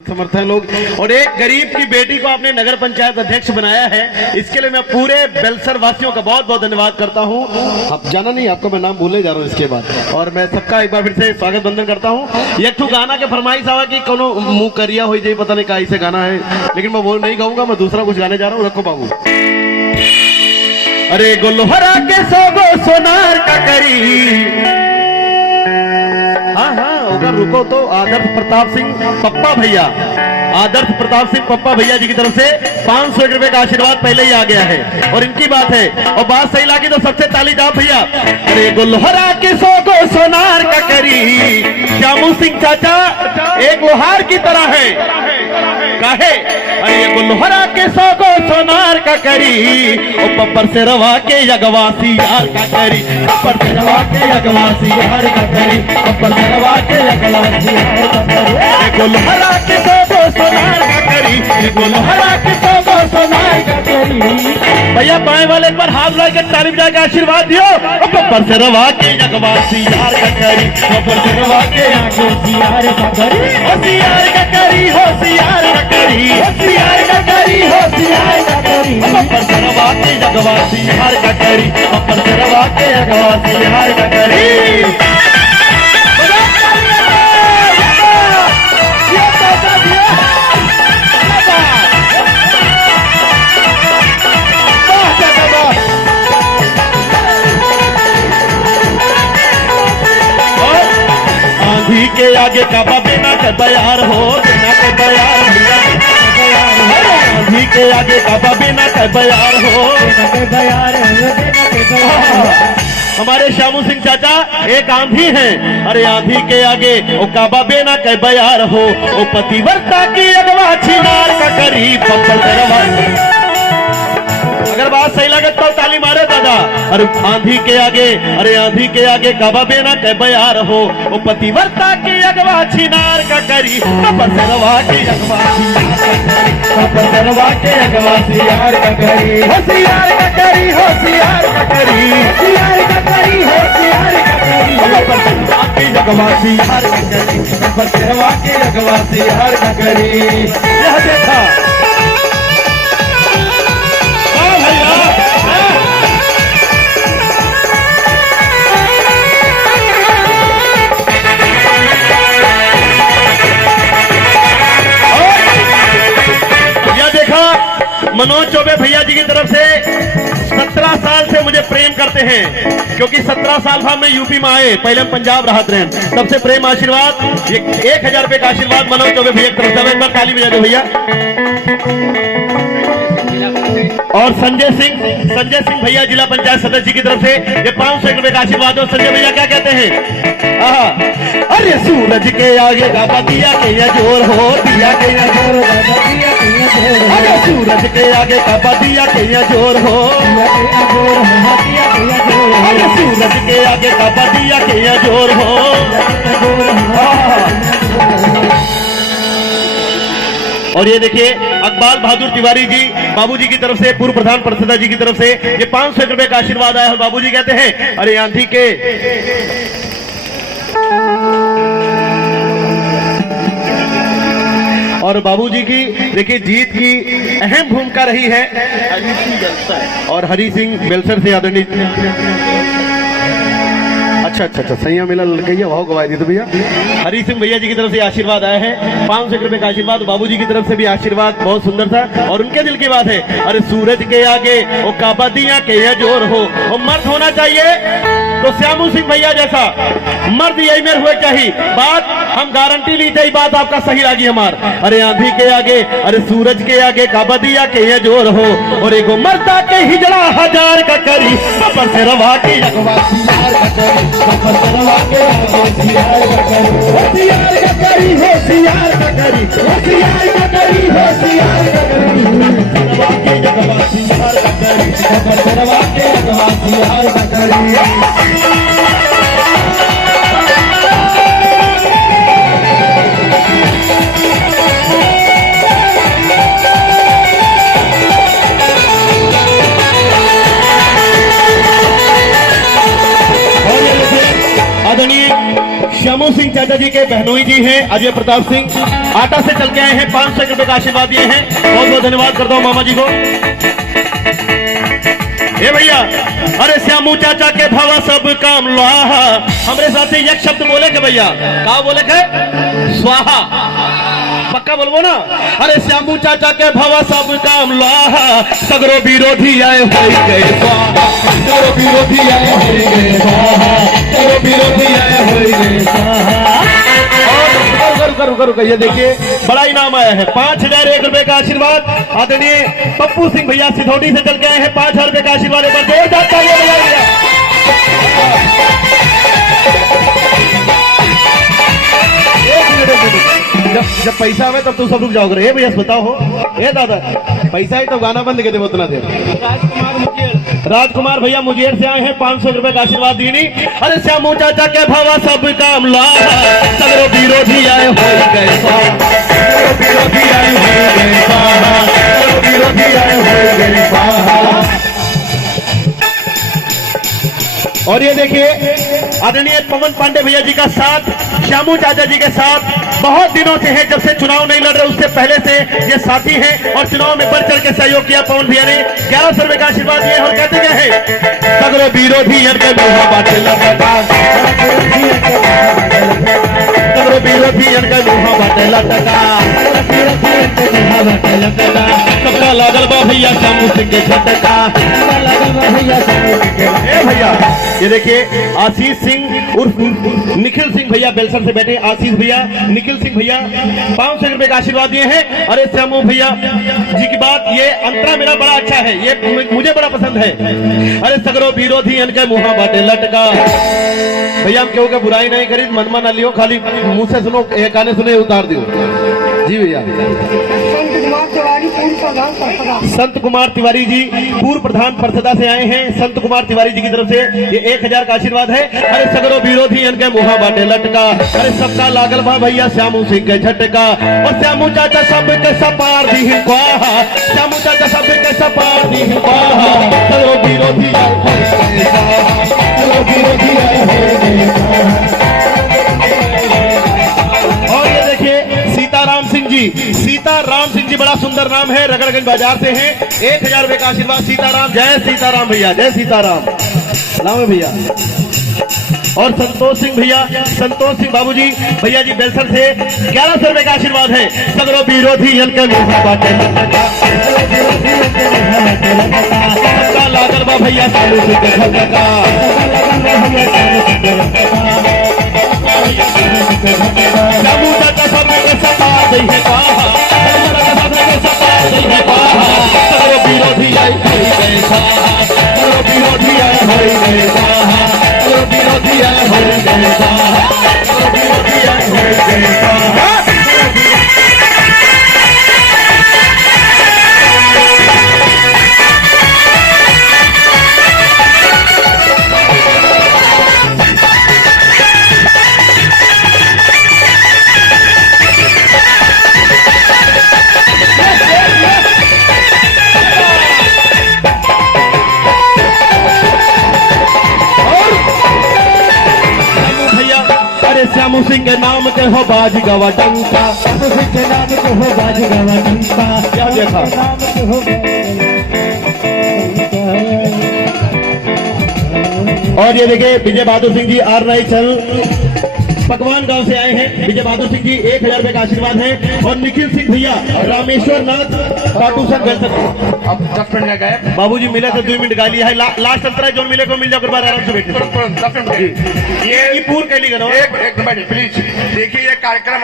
समर्थन लोग और एक गरीब की बेटी को आपने नगर पंचायत अध्यक्ष बनाया है, इसके लिए मैं पूरे बेलसर वासियों का बहुत बहुत धन्यवाद करता हूं। आप जाना नहीं, आपका मैं नाम भूलने जा रहा हूं इसके बाद, और मैं सबका एक बार फिर से स्वागत वंदन करता हूं। एक ठू गाना के फरमाइश आवा कि कोनो मुंह करिया हो जाए, पता नहीं कहा से गाना है, लेकिन मैं वो नहीं गाऊंगा, मैं दूसरा कुछ गाने जा रहा हूँ। रखो बाबू। अरे गोलोहरा के सोगो सोनार का करी, हाँ हाँ उधर रुको तो आदर्श प्रताप सिंह पप्पा भैया, आदर्श प्रताप सिंह पप्पा भैया जी की तरफ से 500 रुपए का आशीर्वाद पहले ही आ गया है और इनकी बात है, और बात सही लगी तो सबसे ताली दाब भैया। अरे गुलहरा के सोगो सोनार का करी, श्यामू सिंह चाचा एक लोहार की तरह है, काहे? अरे गुलहरा के सोगो सोनार का करी, और पप्पर से रवा के यगवासी यार का करी, पप्पर से रवा के यगवासी यार का करी, पप्पर से रवा के यगवासी यार का करी, गुलहरा के सोगो सोनार का करी, गुलहरा के सोगो सोनार का करी। भैया बाएं वाले एक बार हाथ लगा के ताली बजा के आशीर्वाद दियो, और पप्पर से रवा के यगवासी यार का करी, पप्पर से रवा के यगवासी यार का करी, होशियार का करी, होशियार का करी, होशियार का करी, होशियार का करी, पप्पर से रवा के यगवासी यार का करी, पप्पर से रवा के यगवासी यार का करी। आंधी के आगे काबा बिना के बयार हो, बिना के बयार, आंधी के आगे काबा बिना के बयार हो, बिना के बयार, बिना के बयार। हमारे श्यामू सिंह चाचा एक आंधी हैं, अरे आंधी के आगे ओ काबा बिना के बयार हो, ओ पतिव्रता की अगवा छिनार का करी, पप्पर से रवा। अगर बात सही लगे तो ताली मारे दादा। अरे आंधी के आगे, अरे आंधी के आगे काबा बेना के बयार हो, वो पतिव्रता की अगवा छिनार का करी, पप्पर से रवा के अगवा पप्पर से रवा के अगवा सियार का करी, होशियार का करी, होशियार का करी, होशियार का करी, होशियार का करी, पप्पर से रवा के अगवा सियार का करी, पप्पर से रवा के अगवा सियार का करी। यह देखा मनोज चौबे भैया जी की तरफ से 17 साल से मुझे प्रेम करते हैं, क्योंकि 17 साल बाद में यूपी में आए, पहले हम पंजाब राहत रहे, सबसे प्रेम आशीर्वाद 1000 रुपए का आशीर्वाद मनोज चौबे भैया की तरफ से, एक बार ताली बजा दो भैया। और संजय सिंह भैया जिला पंचायत सदस्य की तरफ से ये 500 रुपए का आशीर्वाद। और संजय भैया क्या कहते हैं? अरे सूरज के आगे गाबा दिया के ये जोर हो, दिया के ये जोर, अरे सूरज के आगे गाबा दिया के ये जोर हो, अरे सूरज के आगे गाबा दिया के ये जोर हो। और ये देखिए अकबाल बहादुर तिवारी जी बाबूजी की तरफ से, पूर्व प्रधान परिषद जी की तरफ से ये 500 रुपए का आशीर्वाद आया, और बाबूजी कहते हैं अरे आंधी के और बाबूजी की देखिए जीत की अहम भूमिका रही है और हरी सिंह बेलसर से आदरणीय। अच्छा सैया मिला लड़कैया भाव गवाई दी तो भैया हरी सिंह भैया जी की तरफ से आशीर्वाद आया है, 500 रुपए का आशीर्वाद। बाबूजी की तरफ से भी आशीर्वाद बहुत सुंदर था और उनके दिल की बात है। अरे सूरज के आगे वो काबा दिया के ये जोर हो, वो मर्द होना चाहिए तो श्यामू सिंह भैया जैसा मर्द यही मेरे हुए चाहिए। बात हम गारंटी ली जाए, बात आपका सही लगी हमार। अरे आंधी के आगे, अरे सूरज के आगे काबा दिया के ये जोर हो, और एगो मर्दा के हिजड़ा 1000 का करी, पप्पर से रवा के यगवासियार का करी, पप्पर से रवा के यगवासियार का करी, होशियार का करी, होशियार का करी, होशियार का करी, होशियार का करी, रवा के यगवासियार का करी, पप्पर से रवा के यगवासियार का करी। आदरणीय श्यामू सिंह चाचा जी के बहनोई जी हैं अजय प्रताप सिंह, आटा से चल के आए हैं, 500 रुपए का आशीर्वाद दिए हैं। बहुत बहुत धन्यवाद करता हूँ मामा जी को। ए भैया, अरे श्यामू चाचा के भवा सब काम लोहा। हमरे साथ एक शब्द बोले के भैया, कहा बोले के? स्वाहा। पक्का बोलबो ना? अरे श्यामू चाचा के भवा सब काम लोहा, सगरो विरोधी आए हो गए स्वाहा, सगरो विरोधी आए हो गए स्वाहा, सगरो विरोधी आए हो गए स्वाहा। करो ये देखिए, बड़ा इनाम आया है, 5001 रुपए का आशीर्वाद। आदरणीय पप्पू सिंह भैया सिधौड़ी से चल के आए हैं, 5000 रुपए का आशीर्वाद। एक बार जोरदार तालियां बजाइए। जब पैसा आवे तब तू सब रुक जाओगे। ए भैया बताओ हो, ए दादा पैसा ही तो गाना बंद कर दे उतना देर। राजकुमार भैया मुजेर से आए हैं, 500 रुपए का आशीर्वाद दीनी। अरे श्यामू चाचा के भवा सब काम लोहा, सगरो विरोधी आए हो गए स्वाहा, सगरो विरोधी आए हो गए स्वाहा, सगरो विरोधी आए हो गए स्वाहा। और ये देखिए, आदरणीय पवन पांडे भैया जी का साथ श्यामू चाचा जी के साथ बहुत दिनों से है, जब से चुनाव नहीं लड़ रहे उससे पहले से ये साथी हैं और चुनाव में बढ़ चढ़ के सहयोग किया। पवन भैया ने 1100 रुपए का आशीर्वाद दिया और कहते क्या है? सगरो विरोधी के मुहा बाटे लटका, सगरो विरोधी के मुहा बाटे लटका, सबका लागल बा भैया श्यामू सिंह के झटका। ए भैया, ये देखिए आशीष सिंह उर्फ निखिल सिंह भैया बेलसर से बैठे। आशीष भैया, निखिल सिंह भैया 500 रुपए का आशीर्वाद दिए हैं। अरे श्यामू भैया जी की बात, ये अंतरा मेरा बड़ा अच्छा है, ये मुझे बड़ा पसंद है। अरे सगरो विरोधी इनके मुहा बाटे लटका। भैया हम क्यों का बुराई नहीं करी, मनमा ना लियो, खाली मुंह से सुनो, एक काने सुने उतार दियो। जी भैया। संत कुमार तिवारी जी पूर्व प्रधान परिषदा से आए हैं। संत कुमार तिवारी जी की तरफ से ये 1000 का आशीर्वाद है। अरे सगरो विरोधी इनके मुहा बाटे लटका, अरे सबका लागल बा भैया श्यामू सिंह के झटका। और श्यामू चाचा सब के सपार दी स्वाहा, श्यामू चाचा सब के सपार दी स्वाहा, सगरो विरोधी आए हो गए स्वाहा, सगरो विरोधी आए हो गए स्वाहा। और ये देखिए सीताराम सिंह जी बड़ा सुंदर नाम है, रगड़गंज बाजार से हैं। 1000 रुपए का आशीर्वाद। सीताराम, जय सीताराम भैया, जय सीताराम। लाओ भैया। और संतोष सिंह भैया, संतोष सिंह बाबूजी भैया जी बेलसर से 1100 रुपए का आशीर्वाद है। सगरो विरोधी हल्के मुहा बाटे लटका, सबका लागल बा भैया श्यामू सिंह के झटका। श्यामू चाचा सब के सपा दे स्वाहा, सगरो विरोधी आए हो गए स्वाहा, सगरो विरोधी आए हो गए स्वाहा, सगरो विरोधी आए हो गए स्वाहा, सगरो विरोधी आए हो गए स्वाहा। श्यामू सिंह के नाम के हो बाज गवा डंका, श्यामू सिंह के नाम के हो बाज गवा डंका। क्या देखा? और ये देखिए विजय बहादुर सिंह जी आर नाई चल पकवान गांव से आए हैं। विजय बहादुर सिंह जी 1000 रुपए का आशीर्वाद है। और निखिल सिंह भैया रामेश्वर नाथ खाटू संघ बाबू जी मिले तो 2 मिनट गाली है। लास्ट अंतर जो मिले को मिल जाओ, आराम से बैठे। ये पूर्ण कैली प्लीज देखिए ये कार्यक्रम